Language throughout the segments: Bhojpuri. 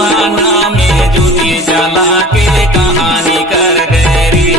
गुंडवाना में ज्योति जला के कहानी कर गरी।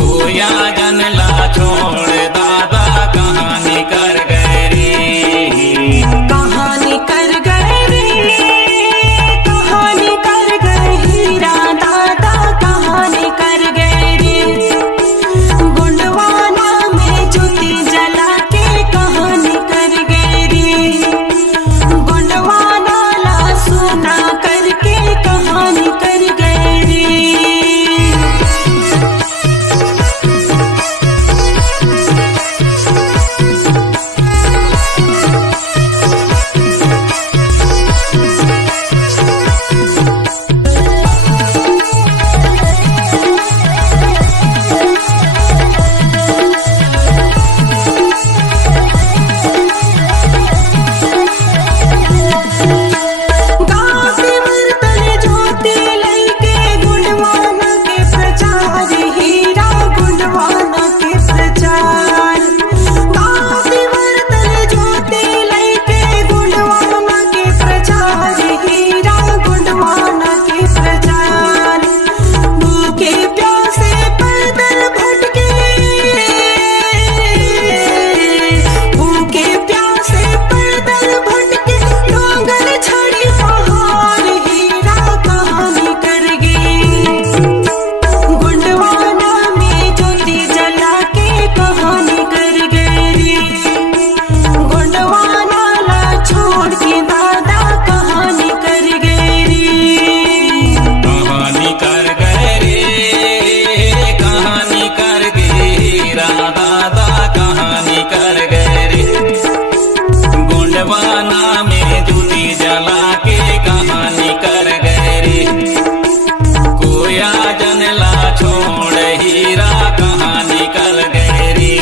कोया जनला छोड़ दादा कहानी कर गरी। कहानी कर गरी, कहानी कर गई दादा कहानी कर गरी। गुंडवाना में ज्योति जला के कहानी कर गरी। गुंडवाना ला सुना करके कहानी कर गरी। गुंडवाना में ज्योति जला के कहानी कर गरी। कोया जनला छोड़ हीरा कहानी कर गरी।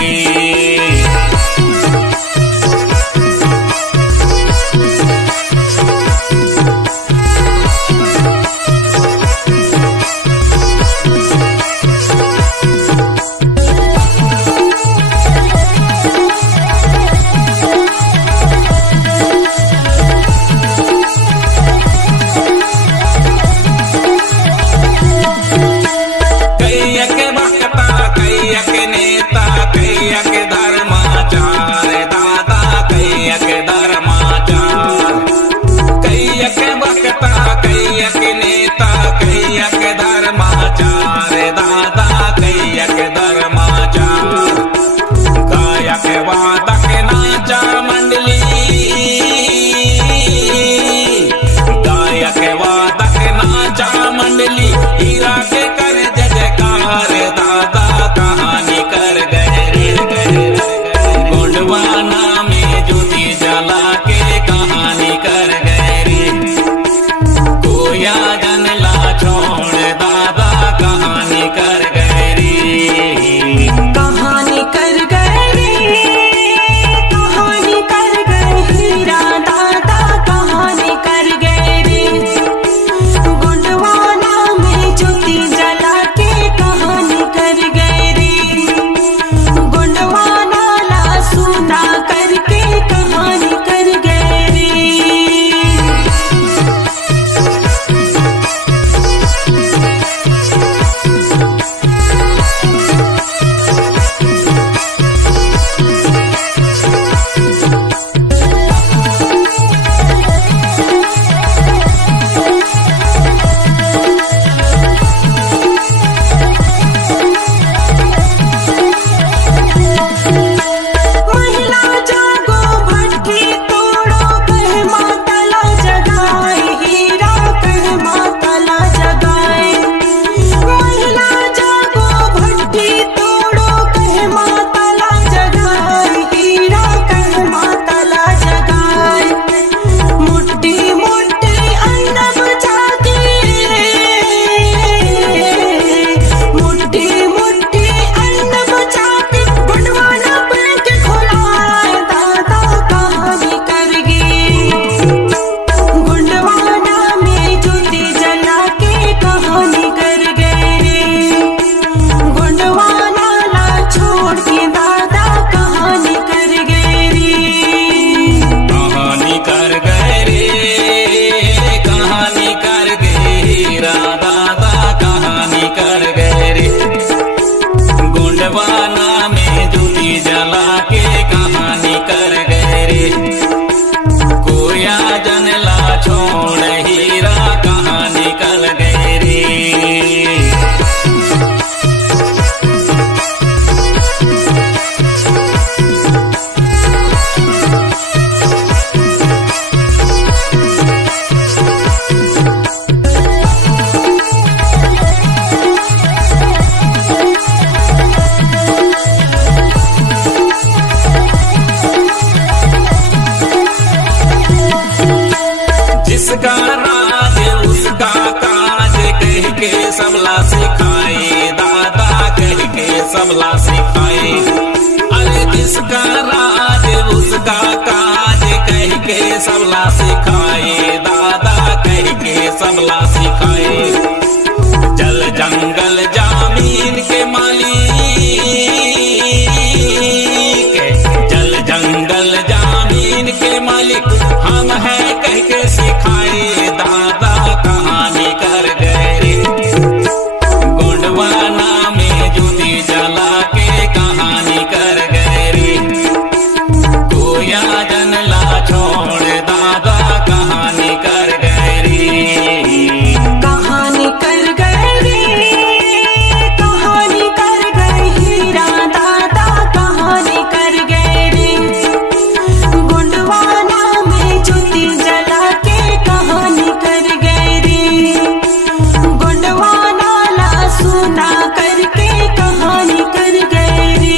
हीरा के कर जयकार दादा कहानी कर गरी। गुंडवाना में ज्योति जला के कहानी कर गरी। कोया जनला छोड़ दादा कहानी कर गरी। कहानी कर गरी, कहानी कर गई दादा कहानी कर गरी। राज उसका काज कह के सबला सिखाए, दादा कह के सबला सिखाए। अरे जिसका राज उसका काज कह के सबला सिखाए, दादा कह के सबला सिखाए। जल जंगल जामीन के मालिक, जल जंगल जामीन के मालिक हम हैं कह के सिखाए, दादा कहानी कर गए रे। गोंडवाना में ज्योति जला के कहानी कर गए रे। कोया जनला छोड़ दादा कहानी कर गए रे। कहानी कर गए रे, कहानी कर गए हीरा दादा कहानी कर गए रे। गोंडवाना में ज्योति जला के कहानी कर गए रे। गोंडवाना ला सुना करके कहानी कर गए रे।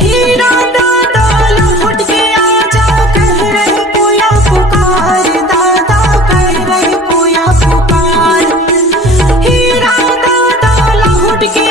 हीरा दादा लौट के आजा कह रहे कोया पुकार, दादा कह रहे कोया पुकार। हीरा दादा लौट के